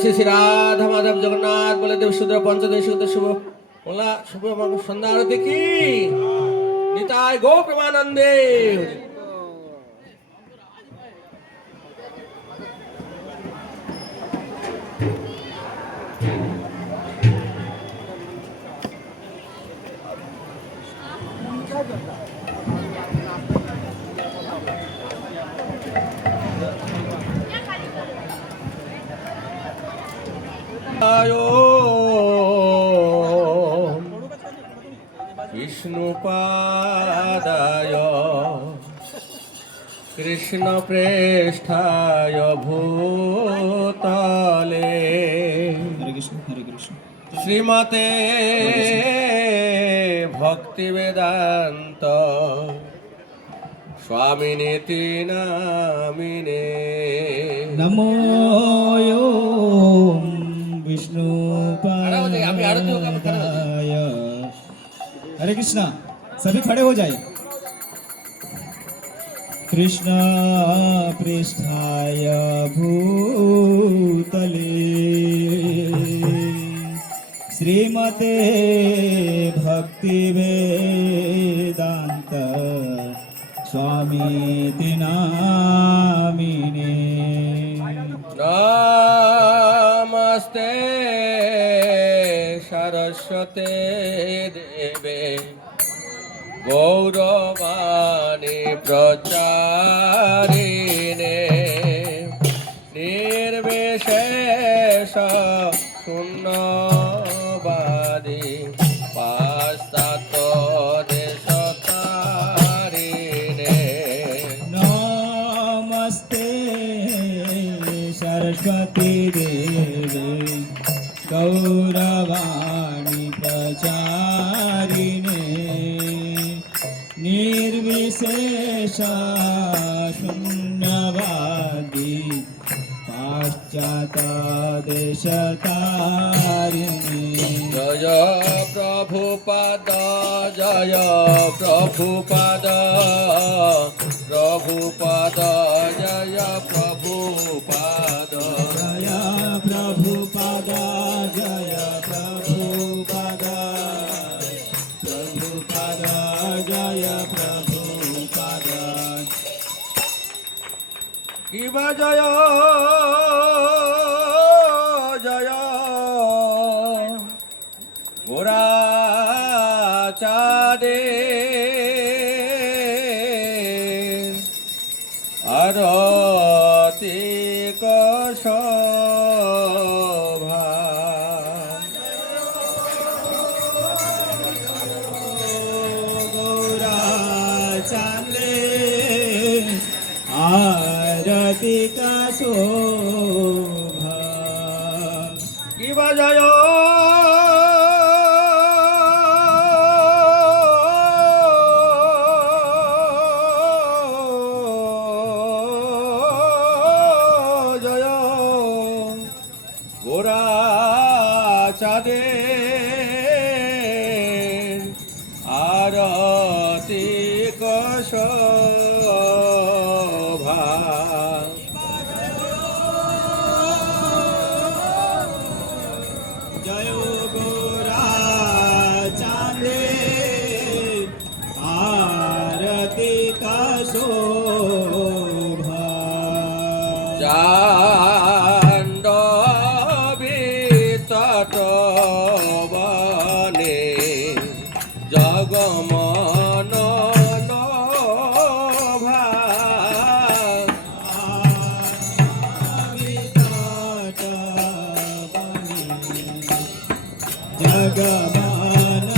শ্রী শ্রী রাধা মাধব জগন্নাথ বলদেব সুদ্র পঞ্চদশ শুভ মোলা শুভ সন্ধ্যা আরতি কি নিতাই গো প্রেমানন্দে। বিষ্ণুপাদায় কৃষ্ণ প্রেষ্ঠায় ভূতলে শ্রীমতে ভক্তি বেদান্ত স্বামিনীতি নামিনে নমো विष्णुपादाय। हरे कृष्णा, सभी खड़े हो जाए। कृष्ण पृष्ठाय भूतले श्रीमते भक्ति वेदांत स्वामीति नामिने। नमस्ते सरस्वते देवे गौरवाणी प्रचारिणे निर्विशेष शून्यवादी पाश्चात्य देशकारिणे। नमस्ते सरस्वती देवी गौरवाणी प्रचारिणे निर्विशेष शून्यवादी पाश्चात्य देशतारिणे। जय प्रभुपाद जय प्रभुपाद प्रभुपाद जय प्रभुपाद जय प्रभुपाद जय प्रभुपाद प्रभुपाद जय प्रभुपाद। किवा जय जय गोराचादे आरती शोभा गोराचादे आरती का शोभा। किवा जय जय गोराचादे आरती शोभा। जय गोराचादे आरती का शोभा। जांडवी तटवने जगमन नभा जगमान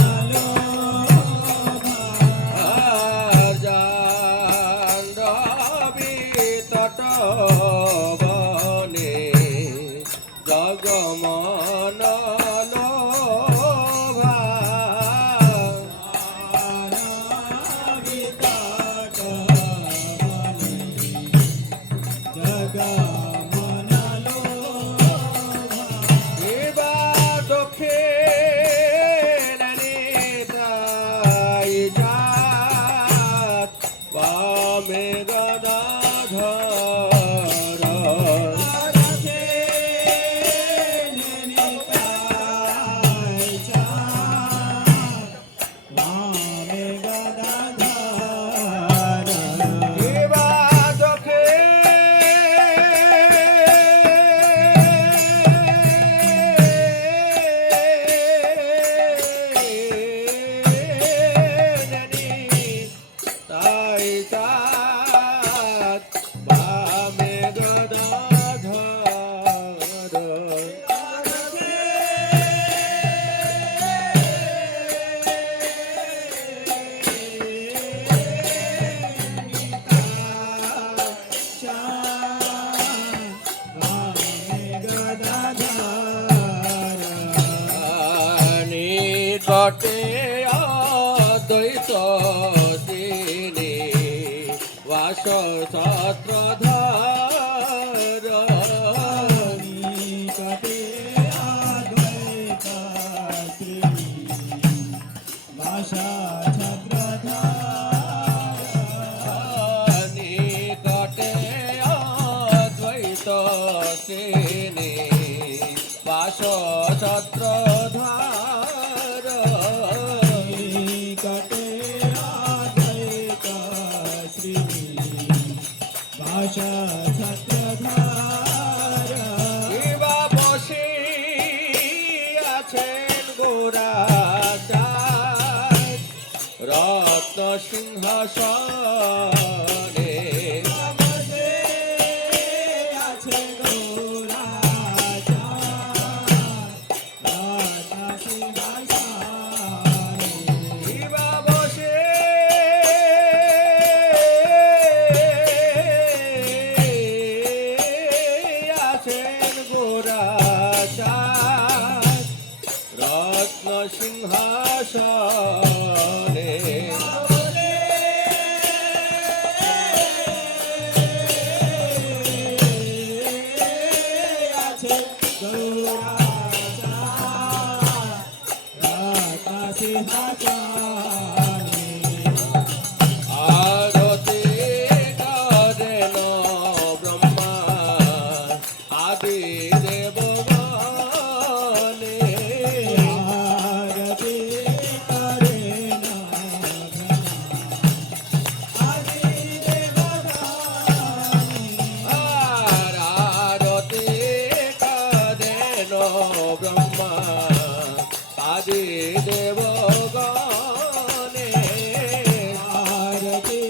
जांडवी तटवने जगमन नभा ছত্রধর নিকটে অদ্বৈত শ্রী ভাষা ছত্রধার নিকটে অদ্বৈত শ্রেণী বাস ছত্রধর নিকটে অদ্বৈত শ্রী ভাষা ছত্রধার শিবা বসে আছেন গোরাচার রত্ন সিংহাসনে বসে আছে গোরাচার সিংহাসনে শিবা বসে আছেন গোরাচার রত্ন সিংহাসনে আছে গোরাচার সিংহাসনে আরতি করেন ব্রহ্মা আদি দেবগণে আরতি করে না আদি দেবগণে আর আরতি করেন ব্রহ্মা আদি দেবগণে আরতি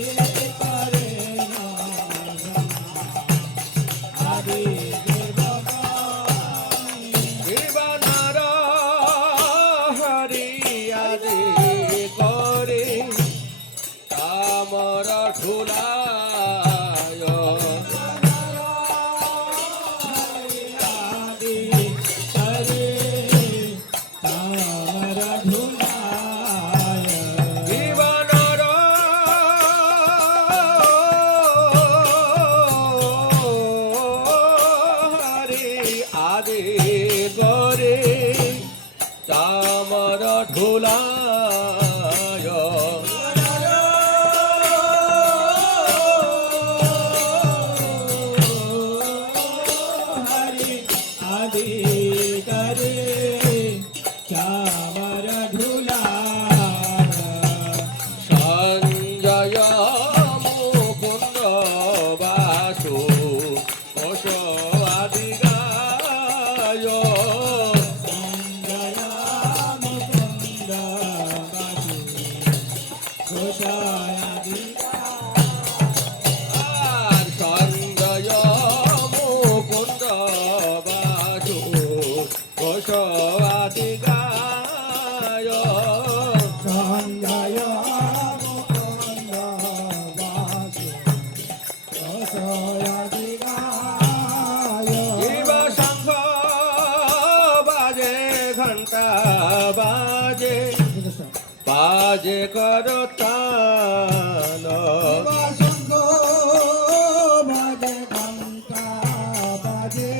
করে না আদি দেবগণে জীবনার হরি আদি করে কামর ঠুলায় আদি করে তার ঢুলায় জীবনর হরি আদি করে চামর ঢুলায় হরি আদি করে চামর ঢুলায় সঞ্জয় মুকুন্দ বাসু কোশ আদি গায় সঞ্জয় মুকুন্দ বাসু ঘোষায়াদি আর সঞ্জয় মুকুন্দ বাসু কোশ আদি গায় সঞ্জয় মুকুন্দ বাসু ঘোষায়াদি গায় শিব শঙ্খ বাজে ঘন্টা বাজে বাজে করতাল শঙ্খ বাজে ঘন্টা বাজে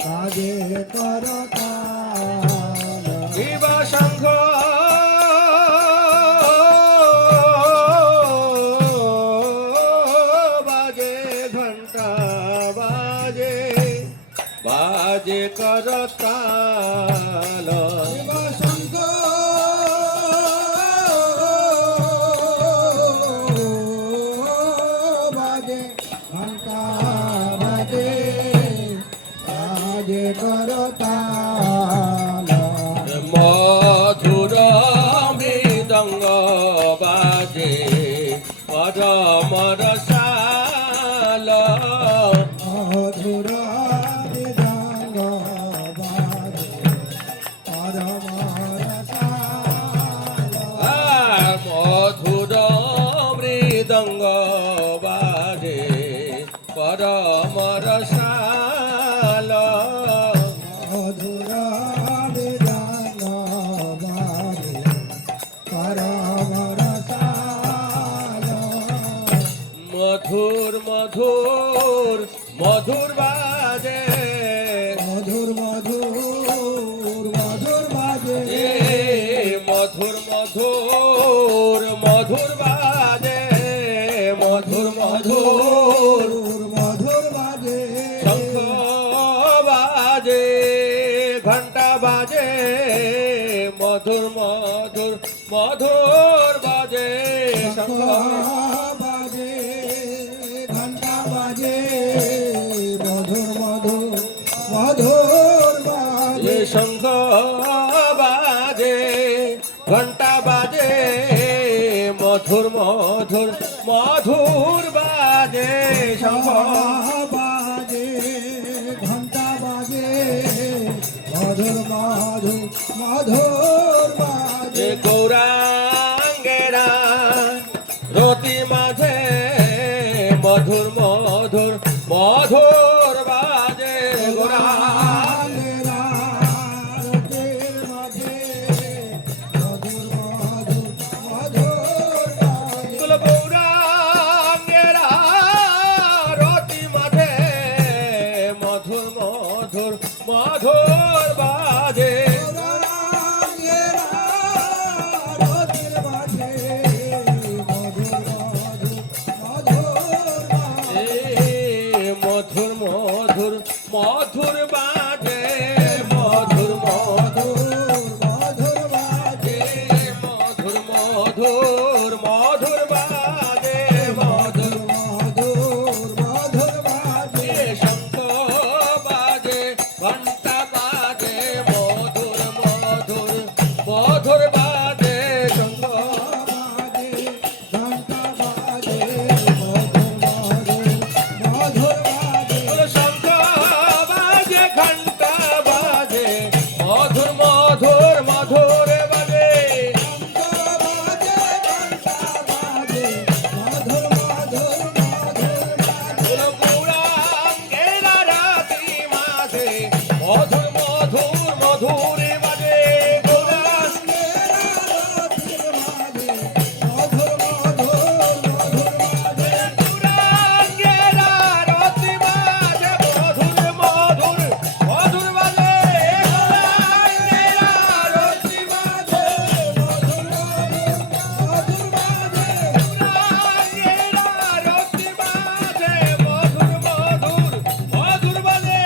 বাজে করতাল শিব শঙ্খ বাজে ঘন্টা বাজে বাজে করতাল শঙ্খ বাজে ঘন্টা বাজে বাজে করতাল মধুর মৃদঙ্গ বাজে পরমর সাল মধুর মৃদঙ্গ বাজে পরম রসাল মধুর মৃদঙ্গ বাজে পরমর সাল মধুর মৃদঙ্গ বাজে পরম রসাল মধুর মধুর বাজে মধুর মধুর মধুর বাজে এ মধুর মধুর মধুর বাজে মধুর মধুর মধুর বাজে শঙ্খ বাজে ঘন্টা বাজে মধুর মধুর মধুর বাজে শঙ্খ বাজে ঘন্টা বাজে মধুর মধুর মধুর বাজে এ শঙ্খ বাজে ঘন্টা বাজে মধুর মধুর মধুর বাজে শঙ্খ বাজে ঘন্টা বাজে মধুর মধুর মধুর বাজে এ গৌরাঙ্গেরা রতি মাঝে মধুর মধুর মধুর বাজে গৌরাঙ্গ রাতের মাঝে মধুর মধুর মধুর বাজে গৌরাঙ্গেরা রতি মাঝে মধুর মধুর মধুর বাজে এ মধুর মধুর মধুর বাজে মধুর মধুর বাজে মধুর মধুর মধুর বাজে মধুর বাজে শঙ্খ বাজে ঘন্টা বাজে মধুর মধুর মধুর বাজে শঙ্খ শঙ্খ বাজে ঘন্টা বাজে মধুর মধুর মধুর বাজে গৌরাঙ্গেরা রাতি মাঝে মধুর মধুর মধুর বাজে গৌরাঙ্গেরা রাতি মাঝে মধুর মধুর মধুর বাজে গৌরাঙ্গেরা রাতি মাঝে গৌরাঙ্গেরা রাতি মাঝে মধুর মধুর মধুর বাজে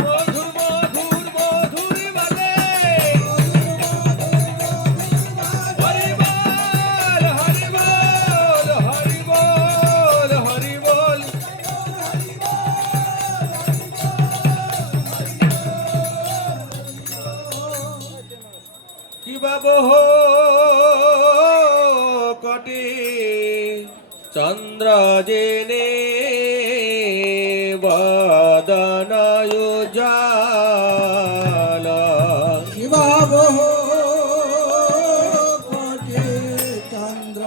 মধুর মধুর মধুর বাজে হরি বল হরি বল হরি বল হরি বল কিবা বহ কটি চন্দ্র জেনে বদনায় জাল চন্দ্র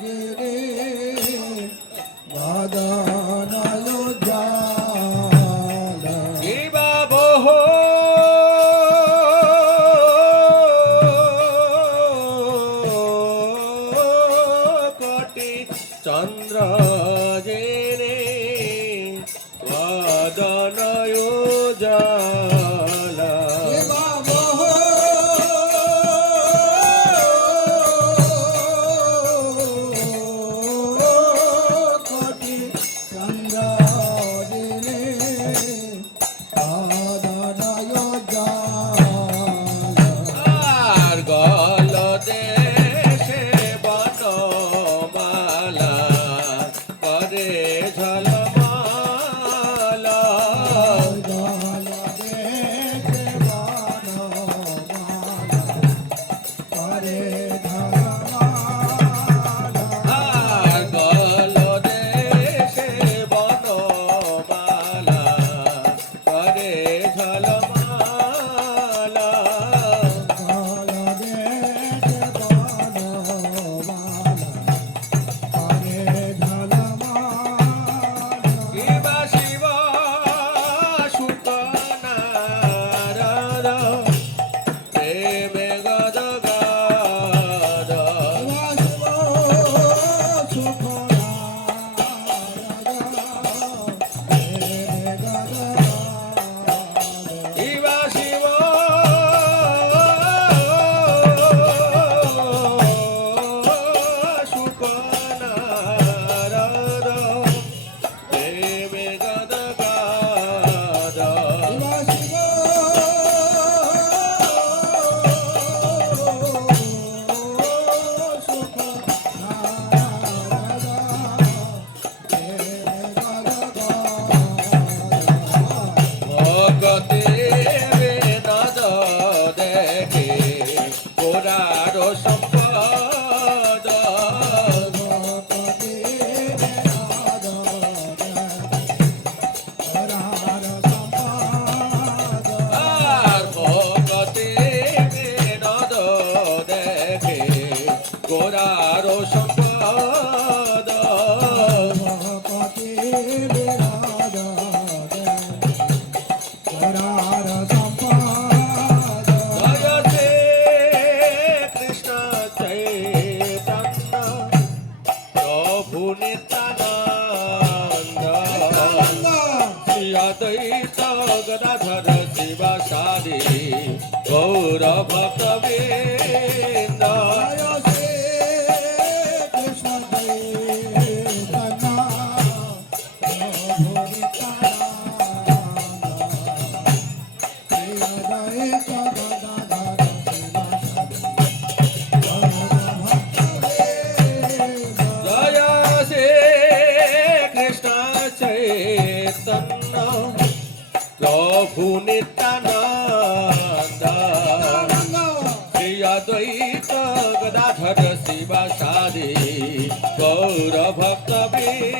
রে বাদনায় জাল কিবা বহ কটি চন্দ্র জেনে বদনায় জাল আর গল দেশে বনমালা করে ঝলমালা অদ্বৈত গদাধর শিবাসাদি গৌর ভক্তবৃন্দ জয় শ্রী কৃষ্ণ চৈতন্য প্রভু নিত্যানন্দ শ্রী অদ্বৈত গদাধর শিবাসাদি গৌর ভক্তবৃন্দ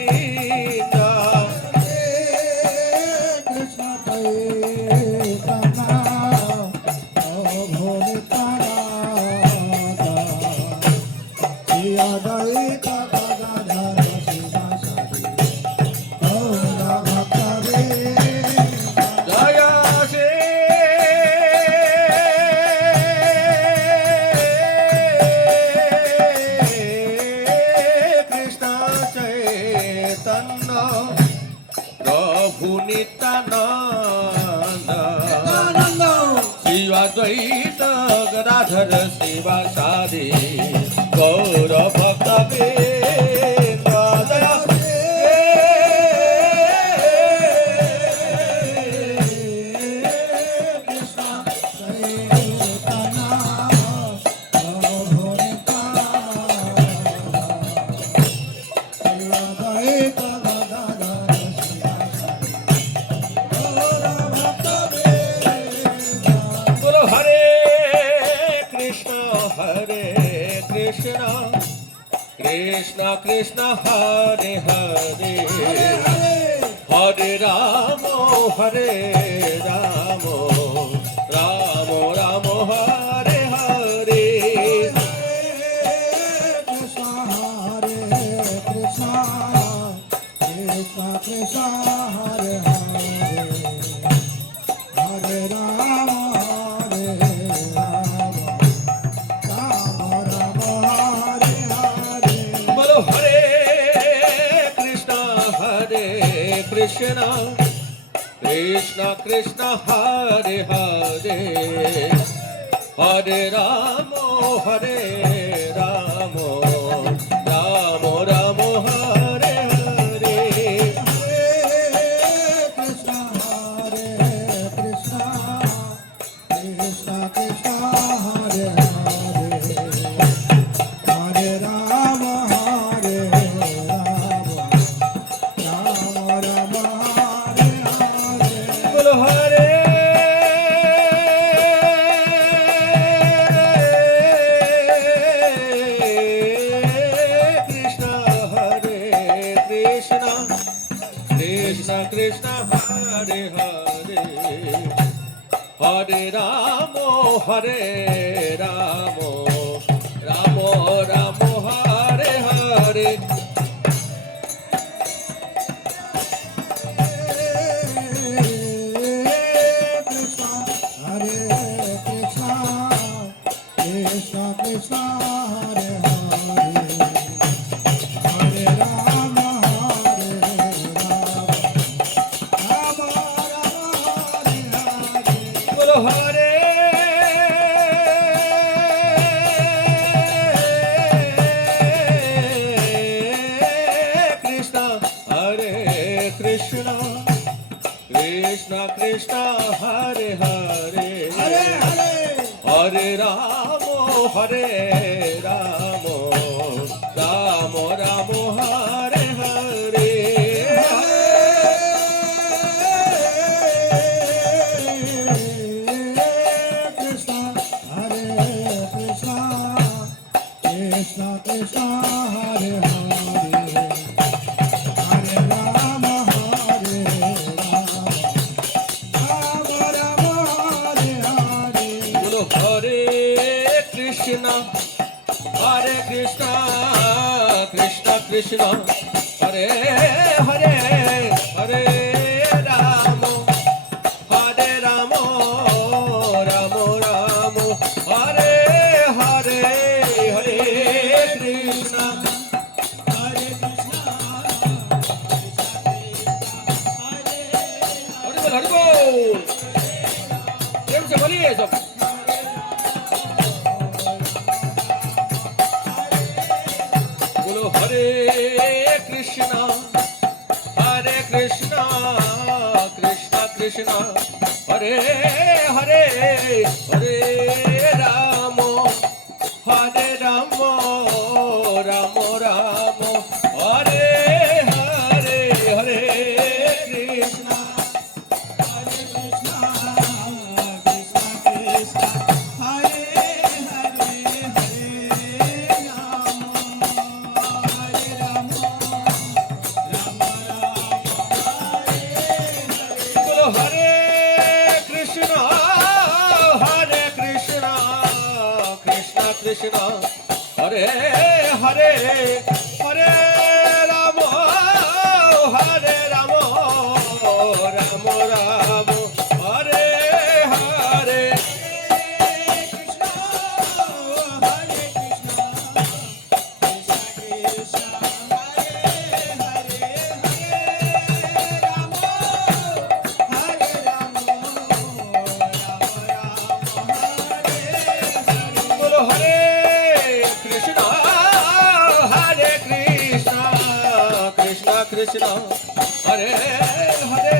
জয় শ্রী কৃষ্ণ চৈতন্য প্রভু নিত্যানন্দ শ্রী অদ্বৈত গদাধর শিবাসাদি গৌর ভক্তবৃন্দ জয় बोलो हरे कृष्ण कृष्ण कृष्ण हरे हरे हरे राम राम राम हरे हरे बोलो हरे कृष्ण कृष्ण कृष्ण हरे हरे हरे राम राम राम हरे हरे बोलो हरे कृष्ण कृष्ण कृष्ण हरे हरे हरे राम राम राम हरे हरे बोलो हरे कृष्ण कृष्ण कृष्ण हरे हरे हरे राम राम हरे हरे बोलो हरे कृष्ण कृष्ण कृष्ण हरे हरे हरे राम राम राम हरे हरे हरे कृष्ण बोल हरि बोल प्रेम से बोलिए सब बोलो हरे कृष्णा कृष्णा कृष्णा हरे हरे हरे राम राम राम हरे हरे हरे कृष्णा बोलो हरे कृष्णा कृष्णा कृष्णा हरे हरे हरे राम राम राम हरे हरे बोलो हरे कृष्णा कृष्णा कृष्णा हरे हरे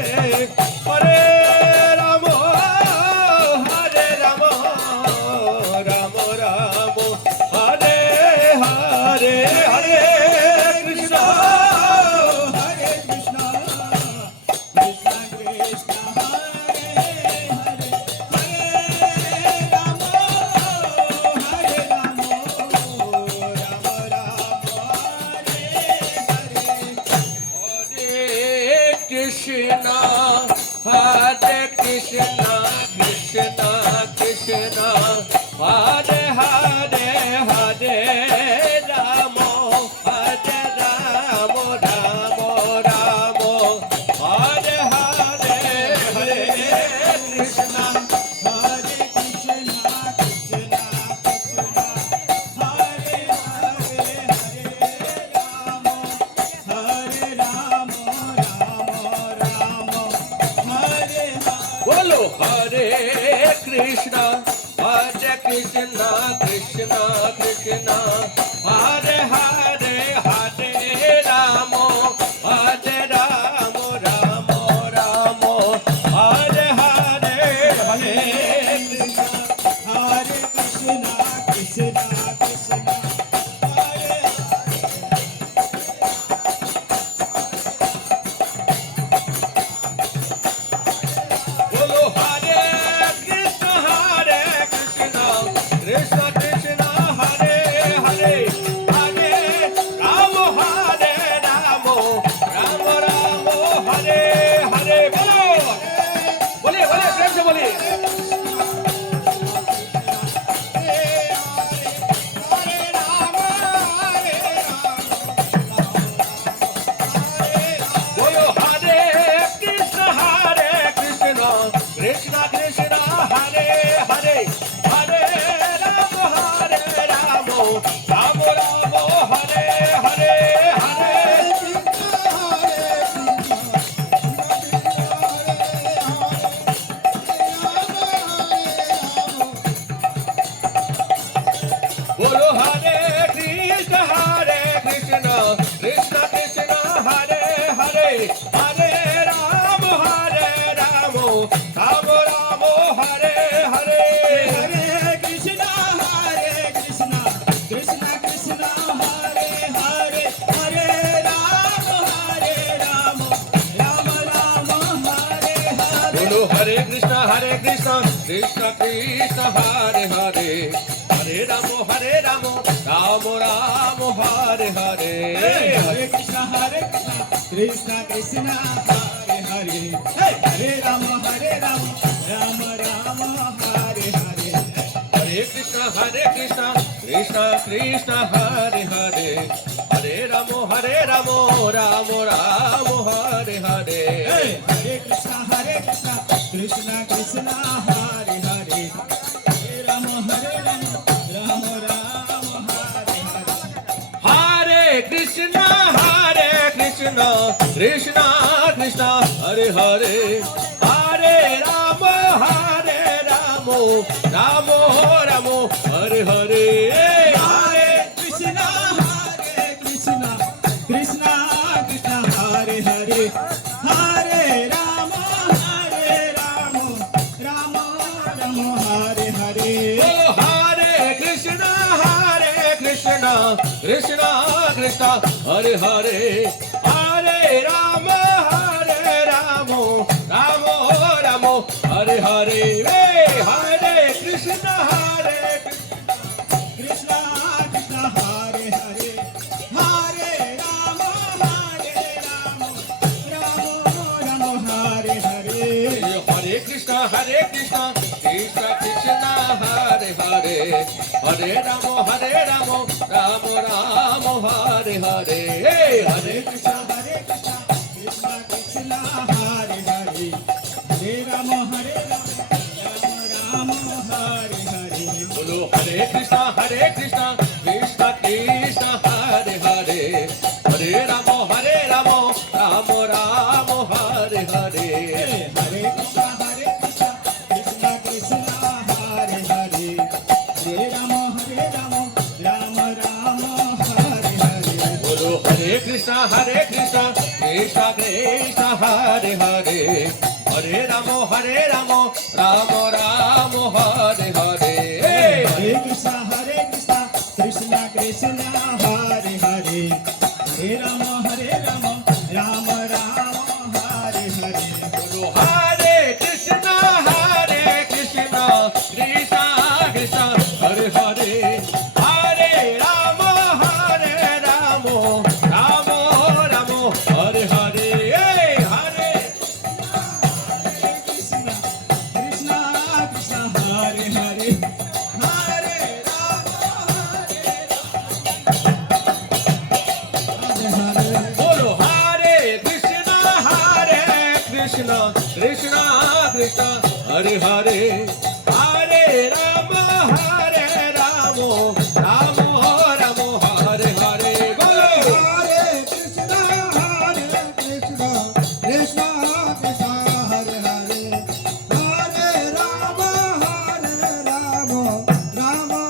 हरे राम राम राम हरे हरे हरे कृष्णा कृष्णा हरे कृष्णा कृष्णा कृष्णा हरे हरे हरे राम राम राम हरे हरे हरे कृष्णा बोलो हरे कृष्णा कृष्णा कृष्णा हरे हरे हरे राम राम राम हरे हरे हरे कृष्णा बोलो हरे कृष्णा कृष्णा कृष्णा हरे हरे हरे राम राम हरे हरे बोलो बोलिए बोलिए प्रेम से बोलिए बोलो हरे कृष्णा कृष्णा कृष्णा हरे हरे हरे राम राम हरे हरे हरे बोलो हरे कृष्णा कृष्णा कृष्णा हरे हरे हरे राम राम हरे हरे हरे कृष्णा कृष्णा कृष्णा हरे हरे हरे राम राम राम हरे हरे बोलो हरे कृष्णा कृष्णा कृष्णा हरे हरे हरे राम राम राम हरे हरे हरे कृष्णा कृष्णा कृष्णा हरे हरे हरे राम राम राम हरे हरे हरे कृष्णा कृष्णा कृष्णा हरे हरे हरे राम राम राम हरे हरे हरे कृष्णा कृष्णा कृष्णा हरे हरे हरे राम राम राम हरे हरे हरे कृष्णा कृष्णा कृष्णा हरे हरे হরে Hare Krishna, Krishna Krishna, Hare Hare, Hare Rama, Rama Rama, Hare Hare. হরে Krishna Krishna Krishna Hare Hare Hare Ram Ram Ram Hare Hare Hare Krishna Krishna Krishna, Hare Hare, Hare Rama, Rama Rama, Hare Hare. হরে Krishna Krishna Krishna Hare Hare Hare Ram Ram Ram Hare Hare Hare Krishna, Krishna Krishna, Hare Hare, Hare Rama, Rama Rama, Hare Hare. বলো হরে Krishna Krishna Krishna Hare Hare Hare Ram Ram Ram Hare Hare Hare Krishna, Krishna Krishna, Hare Hare, Hare Rama, Rama Rama, Hare Hare. বলো হরে Krishna Krishna Krishna Hare Hare Hare Ram Ram Ram Hare Hare Hare Krishna, Krishna Krishna, Hare Hare, Hare Rama, Rama Rama, Hare Hare. বলো হরে Krishna Krishna Krishna Hare Hare Hare Ram Ram Ram Hare Hare Hare Krishna, Krishna Krishna, Hare Hare, Hare Rama, Hare Hare. বলো হরে কৃষ্ণ কৃষ্ণ কৃষ্ণ কৃষ্ণ হরে হরে হরে রাম রাম রাম হরে হরে বলো Hare Krishna, Krishna Krishna, Hare Hare, Hare Rama, Rama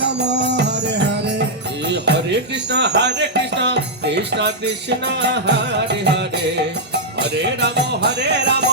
Rama, Hare Hare. হরে কৃষ্ণ কৃষ্ণ কৃষ্ণ কৃষ্ণ হরে হরে হরে রাম রাম